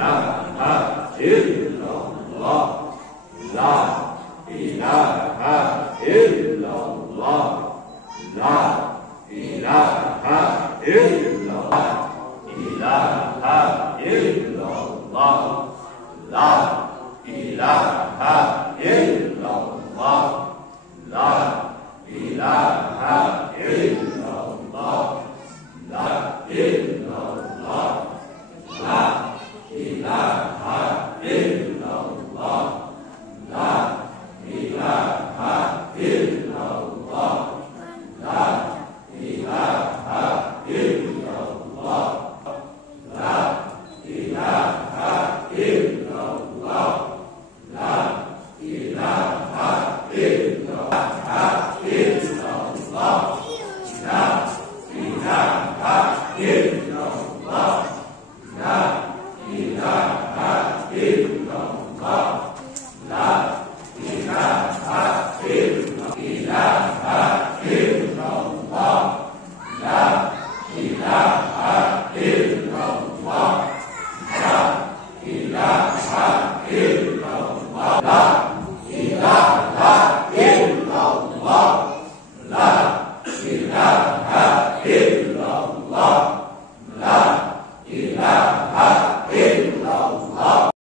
ilaha illallah, la ilaha illallah, la ilaha illallah, ilaha illallah, la ilaha illallah, la ilaha illallah, la illallah, la ilaha illallah, la ilaha illallah, la ilaha illallah, la ilaha illallah, la ilaha illallah, la ilaha illallah, la ilaha illallah, la ilaha illallah, la ilaha illallah, la ilaha illallah, la